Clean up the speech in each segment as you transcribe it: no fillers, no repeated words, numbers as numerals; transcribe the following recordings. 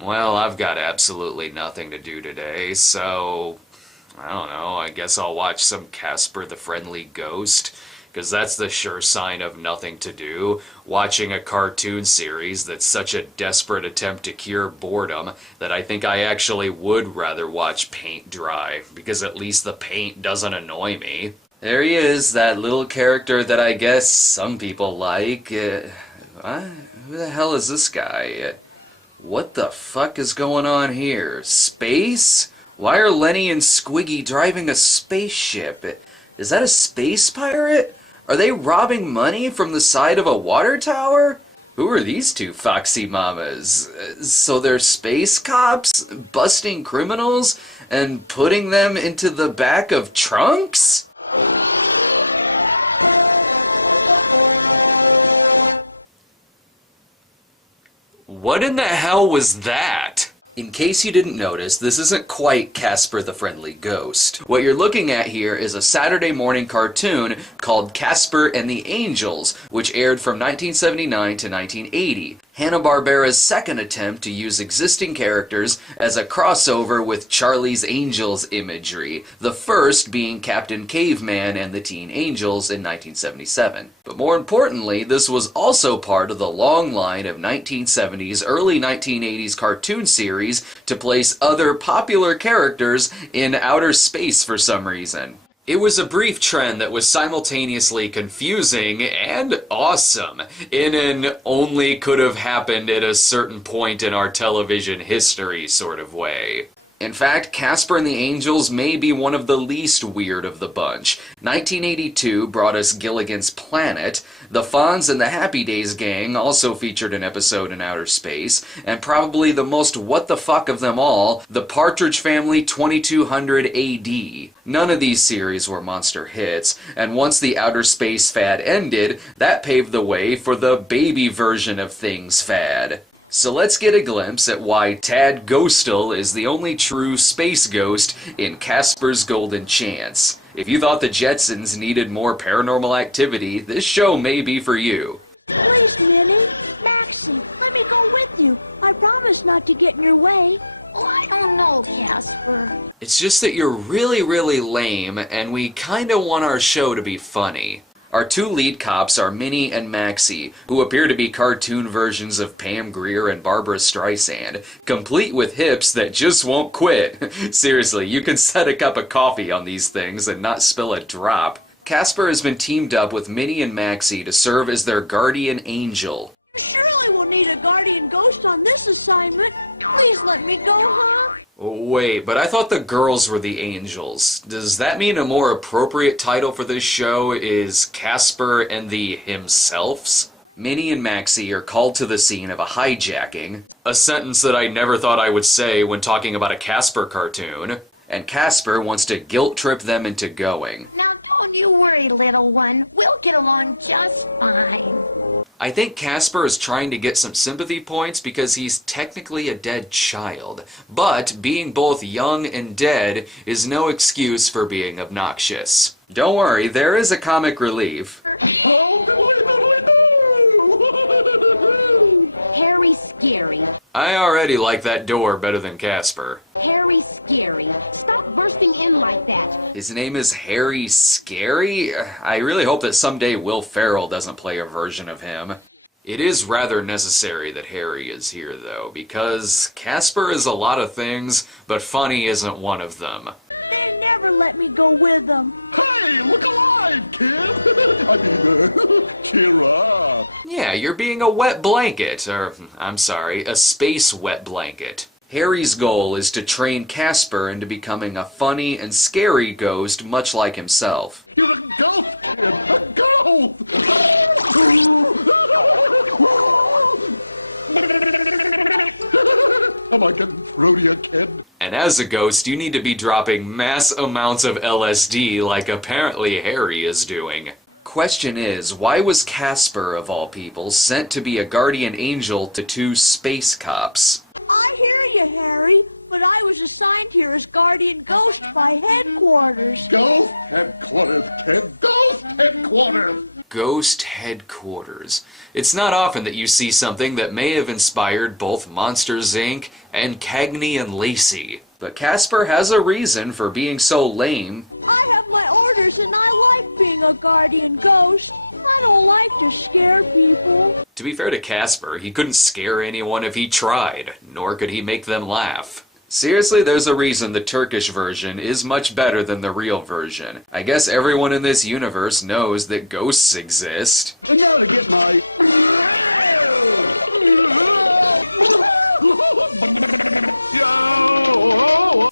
Well, I've got absolutely nothing to do today, so I don't know, I guess I'll watch some Casper the Friendly Ghost, because that's the sure sign of nothing to do, watching a cartoon series that's such a desperate attempt to cure boredom that I think I actually would rather watch paint dry, because at least the paint doesn't annoy me. There he is, that little character that I guess some people like. Who the hell is this guy? What the fuck is going on here? Space? Why are Lenny and Squiggy driving a spaceship? Is that a space pirate? Are they robbing money from the side of a water tower? Who are these two foxy mamas? So they're space cops? Busting criminals? And putting them into the back of trunks? What in the hell was that? In case you didn't notice, this isn't quite Casper the Friendly Ghost. What you're looking at here is a Saturday morning cartoon called Casper and the Angels, which aired from 1979 to 1980. Hanna-Barbera's second attempt to use existing characters as a crossover with Charlie's Angels imagery, the first being Captain Caveman and the Teen Angels in 1977. But more importantly, this was also part of the long line of 1970s, early 1980s cartoon series to place other popular characters in outer space for some reason. It was a brief trend that was simultaneously confusing and awesome, in an only could have happened at a certain point in our television history sort of way. In fact, Casper and the Angels may be one of the least weird of the bunch. 1982 brought us Gilligan's Planet, the Fonz and the Happy Days gang also featured an episode in outer space, and probably the most what the fuck of them all, The Partridge Family 2200 AD. None of these series were monster hits, and once the outer space fad ended, that paved the way for the baby version of things fad. So let's get a glimpse at why Tad Ghostal is the only true space ghost in Casper's Golden Chance. If you thought the Jetsons needed more paranormal activity, this show may be for you. Please, Minnie, Maxie, let me go with you. I promise not to get in your way. Oh, I don't know, Casper. It's just that you're really, really lame, and we kinda want our show to be funny. Our two lead cops are Minnie and Maxie, who appear to be cartoon versions of Pam Grier and Barbara Streisand, complete with hips that just won't quit. Seriously, you can set a cup of coffee on these things and not spill a drop. Casper has been teamed up with Minnie and Maxie to serve as their guardian angel. Surely we'll need a guardian ghost on this assignment. Please let me go, huh? Wait, but I thought the girls were the angels. Does that mean a more appropriate title for this show is Casper and the Himselfs? Minnie and Maxie are called to the scene of a hijacking, a sentence that I never thought I would say when talking about a Casper cartoon, and Casper wants to guilt trip them into going. Now don't you worry, little one. We'll get along just fine. I think Casper is trying to get some sympathy points because he's technically a dead child, but being both young and dead is no excuse for being obnoxious. Don't worry, there is a comic relief. Harry Scary. I already like that door better than Casper. Harry Scary. Stop bursting in like that. His name is Harry Scary? I really hope that someday Will Ferrell doesn't play a version of him. It is rather necessary that Harry is here, though, because Casper is a lot of things, but funny isn't one of them. They never let me go with them. Hey, look alive, kid! Cheer up. Yeah, you're being a wet blanket, or, I'm sorry, a space wet blanket. Harry's goal is to train Casper into becoming a funny and scary ghost much like himself. You're a ghost, kid! A ghost! Am I getting through to you, kid? And as a ghost, you need to be dropping mass amounts of LSD like apparently Harry is doing. Question is, why was Casper, of all people, sent to be a guardian angel to two space cops? I hear you, Harry, but I was was assigned here as guardian ghost by headquarters. Ghost headquarters, kid. Ghost headquarters. Ghost headquarters. It's not often that you see something that may have inspired both Monsters, Inc. and Cagney and Lacey. But Casper has a reason for being so lame. I have my orders and I like being a guardian ghost. I don't like to scare people. To be fair to Casper, he couldn't scare anyone if he tried, nor could he make them laugh. Seriously, there's a reason the Turkish version is much better than the real version. I guess everyone in this universe knows that ghosts exist. And now to get my...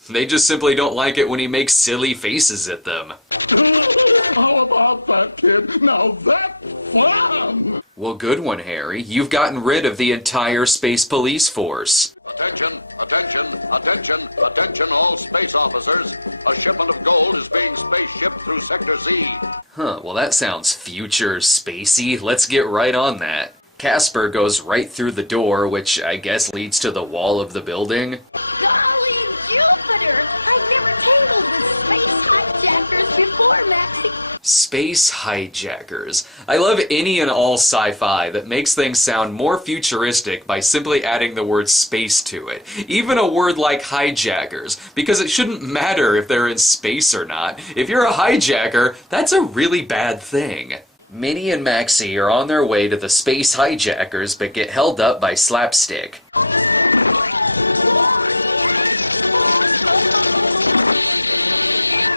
They just simply don't like it when he makes silly faces at them. How about that, kid? Now that's fun! Well, good one, Harry. You've gotten rid of the entire space police force. Attention, attention, attention, attention all space officers. A shipment of gold is being space shipped through Sector Z. Huh, well that sounds future spacey. Let's get right on that. Casper goes right through the door, which I guess leads to the wall of the building. Golly Jupiter! I've never handled with space hijackers before, Maxie. Space hijackers. I love any and all sci-fi that makes things sound more futuristic by simply adding the word space to it. Even a word like hijackers, because it shouldn't matter if they're in space or not. If you're a hijacker, that's a really bad thing. Minnie and Maxie are on their way to the space hijackers but get held up by Slapstick.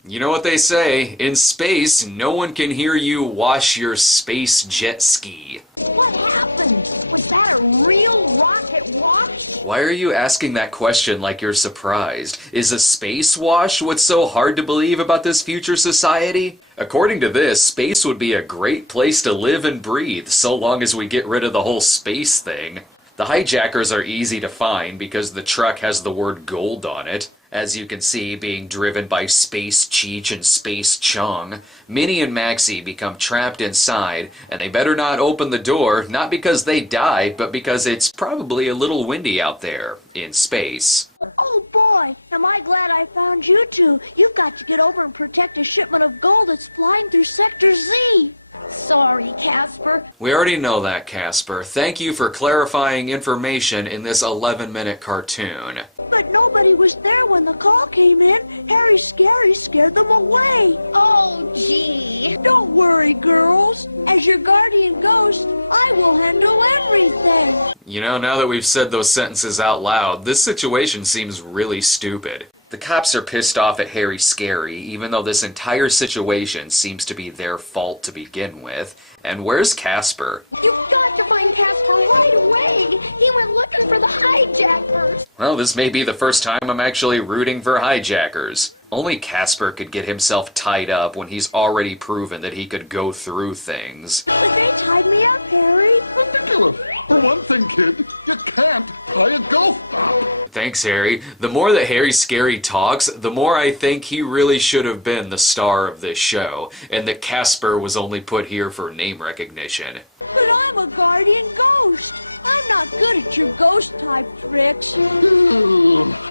You know what they say, in space, no one can hear you wash your space jet ski. What happened? Was that a real rocket wash? Why are you asking that question like you're surprised? Is a space wash what's so hard to believe about this future society? According to this, space would be a great place to live and breathe, so long as we get rid of the whole space thing. The hijackers are easy to find because the truck has the word gold on it. As you can see, being driven by Space Cheech and Space Chung, Minnie and Maxie become trapped inside, and they better not open the door, not because they died, but because it's probably a little windy out there, in space. Oh boy, am I glad I found you two. You've got to get over and protect a shipment of gold that's flying through Sector Z. Sorry, Casper. We already know that, Casper. Thank you for clarifying information in this 11-minute cartoon. But nobody was there when the call came in. Harry Scary scared them away. Oh, gee. Don't worry, girls. As your guardian ghost, I will handle everything. You know, now that we've said those sentences out loud, this situation seems really stupid. The cops are pissed off at Harry Scary, even though this entire situation seems to be their fault to begin with. And where's Casper? You've got to find Casper right away. He went looking for the hijackers. Well, this may be the first time I'm actually rooting for hijackers. Only Casper could get himself tied up when he's already proven that he could go through things. But they tied me up, Harry. Ridiculous. For one thing, kid, you can't tie a ghost up. Thanks, Harry. The more that Harry Scary talks, the more I think he really should have been the star of this show, and that Casper was only put here for name recognition. But I'm a guardian ghost. I'm not good at your ghost-type tricks.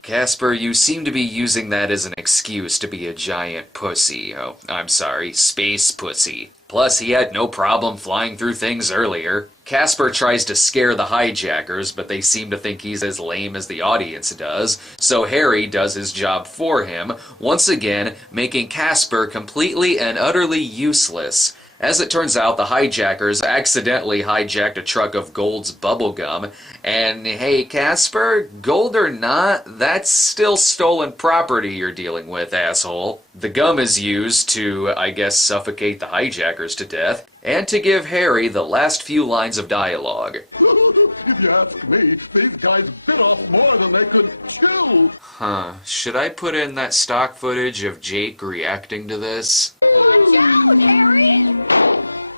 Casper, you seem to be using that as an excuse to be a giant pussy. Oh, I'm sorry, space pussy. Plus, he had no problem flying through things earlier. Casper tries to scare the hijackers, but they seem to think he's as lame as the audience does, so Harry does his job for him, once again making Casper completely and utterly useless. As it turns out, the hijackers accidentally hijacked a truck of Gold's bubblegum, and hey Casper, gold or not, that's still stolen property you're dealing with, asshole. The gum is used to, I guess, suffocate the hijackers to death, and to give Harry the last few lines of dialogue. If you ask me, these guys bit off more than they could chew. Huh, should I put in that stock footage of Jake reacting to this? Watch out, Harry!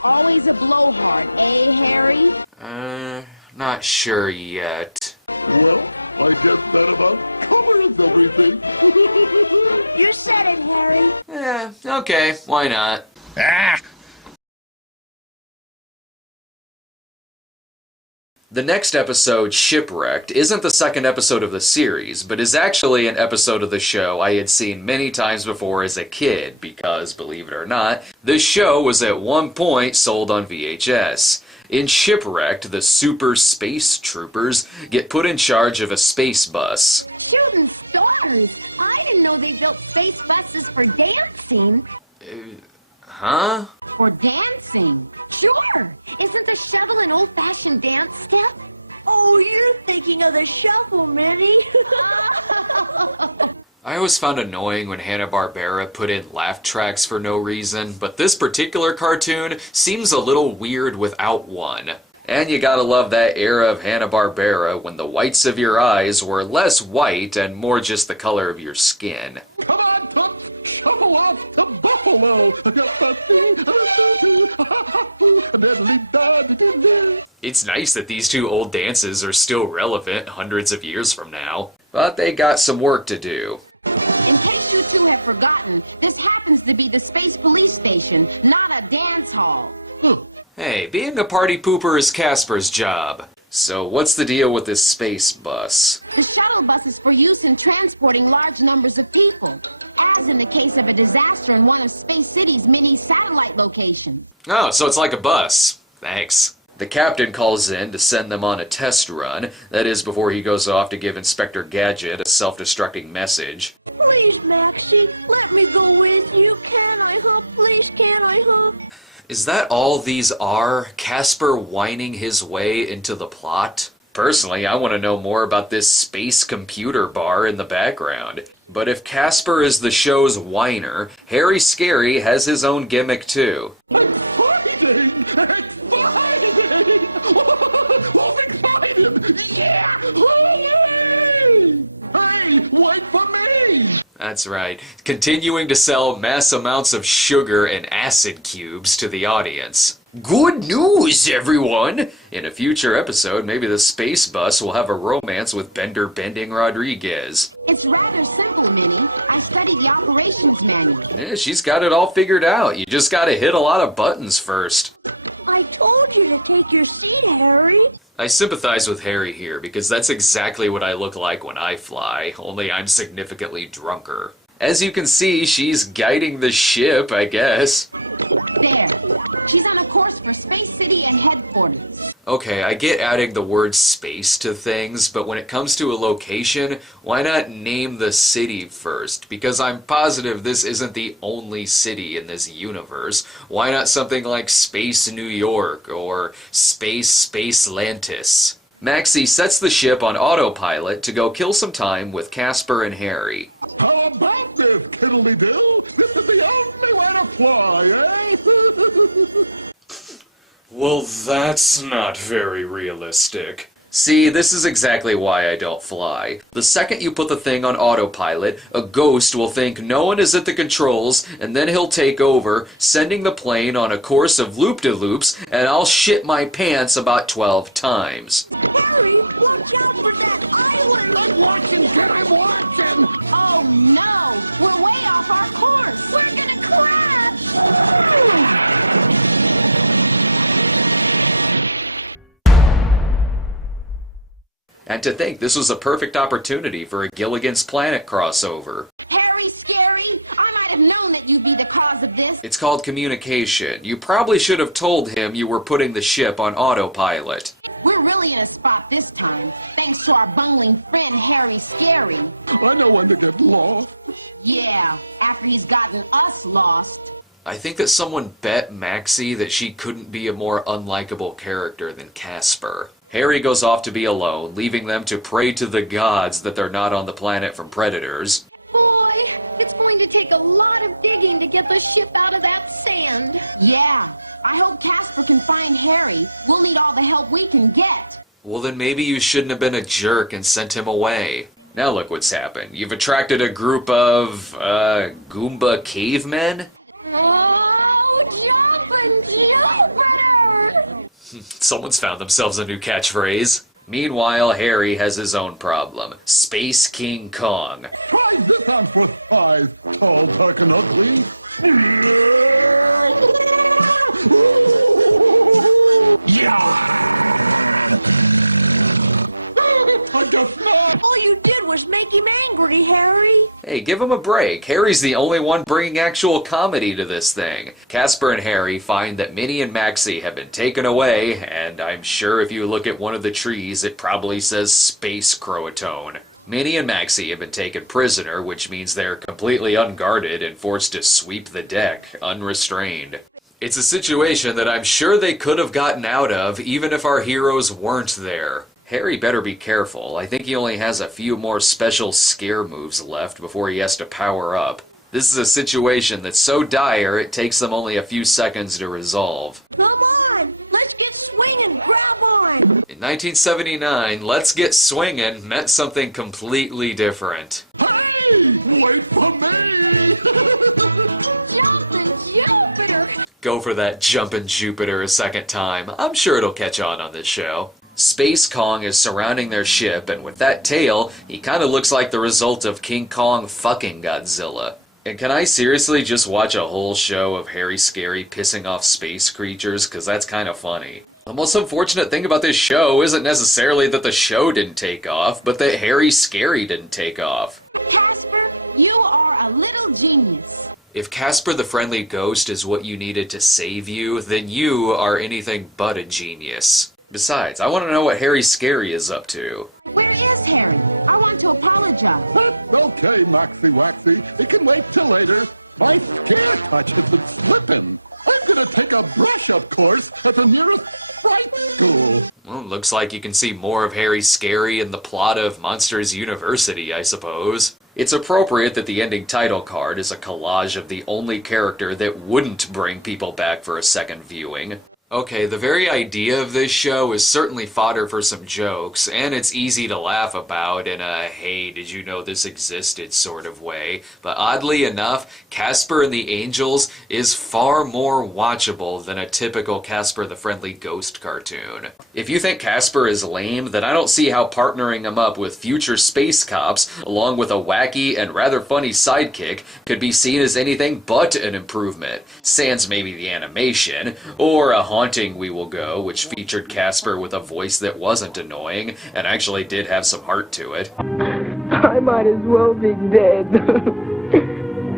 Always a blowhard, eh, Harry? Not sure yet. Well, I guess that about covers everything. You said it, Harry. Okay, why not? The next episode, Shipwrecked, isn't the second episode of the series, but is actually an episode of the show I had seen many times before as a kid, because, believe it or not, this show was at one point sold on VHS. In Shipwrecked, the super space troopers get put in charge of a space bus. Shooting stars! I didn't know they built space buses for dancing. Huh? For dancing? Sure! Isn't the shuttle an old-fashioned dance step? Oh, you're thinking of the shuffle, Minnie. I always found annoying when Hanna-Barbera put in laugh tracks for no reason, but this particular cartoon seems a little weird without one. And you gotta love that era of Hanna-Barbera when the whites of your eyes were less white and more just the color of your skin. Come on, pups, shuffle off the buffalo. It's nice that these two old dances are still relevant hundreds of years from now. But they got some work to do. In case you two have forgotten, this happens to be the Space Police Station, not a dance hall. Hey, being a party pooper is Casper's job. So what's the deal with this space bus? The shuttle bus is for use in transporting large numbers of people, as in the case of a disaster in one of Space City's many satellite locations. Oh, so it's like a bus. Thanks. The captain calls in to send them on a test run, that is before he goes off to give Inspector Gadget a self-destructing message. Please, Maxie, let me go with you. Can I, huh? Please, can I, huh? Is that all these are? Casper whining his way into the plot? Personally, I want to know more about this space computer bar in the background. But if Casper is the show's whiner, Harry Scary has his own gimmick too. That's right, continuing to sell mass amounts of sugar and acid cubes to the audience. Good news, everyone! In a future episode, maybe the space bus will have a romance with Bender Bending Rodriguez. It's rather simple, Minnie. I studied the operations manual. Yeah, she's got it all figured out. You just gotta hit a lot of buttons first. I told you to take your seat, Harry. I sympathize with Harry here, because that's exactly what I look like when I fly, only I'm significantly drunker. As you can see, she's guiding the ship, I guess. There. She's on a course for Space City and headquarters. Okay, I get adding the word space to things, but when it comes to a location, why not name the city first? Because I'm positive this isn't the only city in this universe. Why not something like Space New York or Spacelantis? Maxie sets the ship on autopilot to go kill some time with Casper and Harry. How about this, Kiddly-Dill? This is the only way to fly, eh? Well, that's not very realistic. See, this is exactly why I don't fly. The second you put the thing on autopilot, a ghost will think no one is at the controls, and then he'll take over, sending the plane on a course of loop-de-loops, and I'll shit my pants about 12 times. Harry, watch out for that island. I'm watching, I'm watching. Oh no! We're way off our course! We're gonna crash. And to think this was a perfect opportunity for a Gilligan's Planet crossover. Harry Scary, I might have known that you'd be the cause of this. It's called communication. You probably should have told him you were putting the ship on autopilot. We're really in a spot this time, thanks to our bungling friend Harry Scary. I know when to get lost. Yeah, after he's gotten us lost. I think that someone bet Maxie that she couldn't be a more unlikable character than Casper. Harry goes off to be alone, leaving them to pray to the gods that they're not on the planet from predators. Boy, it's going to take a lot of digging to get the ship out of that sand. Yeah, I hope Casper can find Harry. We'll need all the help we can get. Well, then maybe you shouldn't have been a jerk and sent him away. Now look what's happened. You've attracted a group of, Goomba cavemen? Oh, jumping Jupiter! Someone's found themselves a new catchphrase. Meanwhile, Harry has his own problem. Space King Kong. Try this on for size, tall, dark, and ugly. Yeah. All you did was make him angry, Harry. Hey, give him a break. Harry's the only one bringing actual comedy to this thing. Casper and Harry find that Minnie and Maxie have been taken away, and I'm sure if you look at one of the trees, it probably says Space Croatone. Minnie and Maxie have been taken prisoner, which means they're completely unguarded and forced to sweep the deck, unrestrained. It's a situation that I'm sure they could have gotten out of, even if our heroes weren't there. Harry better be careful. I think he only has a few more special scare moves left before he has to power up. This is a situation that's so dire it takes them only a few seconds to resolve. Come on, let's get swinging, grab on. In 1979, Let's Get Swingin' meant something completely different. Hey, wait for me! Jumping Jupiter! Go for that jumpin' Jupiter a second time. I'm sure it'll catch on this show. Space Kong is surrounding their ship, and with that tail, he kinda looks like the result of King Kong fucking Godzilla. And can I seriously just watch a whole show of Harry Scary pissing off space creatures? Cause that's kinda funny. The most unfortunate thing about this show isn't necessarily that the show didn't take off, but that Harry Scary didn't take off. Casper, you are a little genius. If Casper the Friendly Ghost is what you needed to save you, then you are anything but a genius. Besides, I want to know what Harry Scary is up to. Where is Harry? I want to apologize. Okay, Maxie Waxy, it can wait till later. My scare touch has been slipping. I'm gonna take a brush-up course at the nearest fright school. Well, it looks like you can see more of Harry Scary in the plot of Monsters University, I suppose. It's appropriate that the ending title card is a collage of the only character that wouldn't bring people back for a second viewing. Okay, the very idea of this show is certainly fodder for some jokes, and it's easy to laugh about in a hey, did you know this existed sort of way, but oddly enough, Casper and the Angels is far more watchable than a typical Casper the Friendly Ghost cartoon. If you think Casper is lame, then I don't see how partnering him up with future space cops, along with a wacky and rather funny sidekick, could be seen as anything but an improvement, sans maybe the animation, or a Haunting We Will Go, which featured Casper with a voice that wasn't annoying, and actually did have some heart to it. I might as well be dead.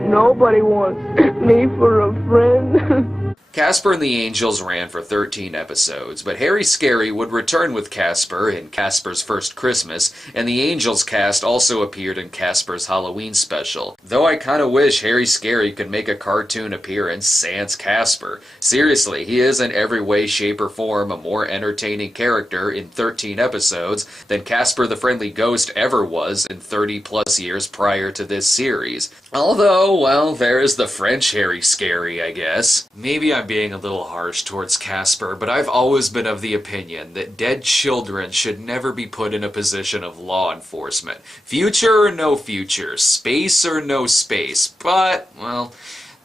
Nobody wants me for a friend. Casper and the Angels ran for 13 episodes, but Harry Scary would return with Casper in Casper's First Christmas, and the Angels cast also appeared in Casper's Halloween special. Though I kinda wish Harry Scary could make a cartoon appearance sans Casper. Seriously, he is in every way, shape, or form a more entertaining character in 13 episodes than Casper the Friendly Ghost ever was in 30 plus years prior to this series. Although, well, there is the French Harry Scary, I guess. Maybe I'm being a little harsh towards Casper, but I've always been of the opinion that dead children should never be put in a position of law enforcement. Future or no future, space or no space, but, well,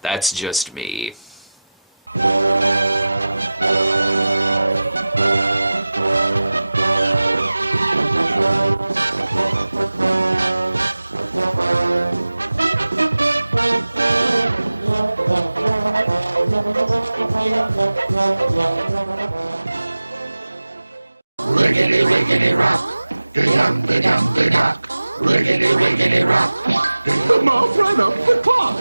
that's just me. Riggedy, riggedy, rock. Dum, dum, dum, dum. Riggedy, riggedy, rock. Ding the mouth right up the clock.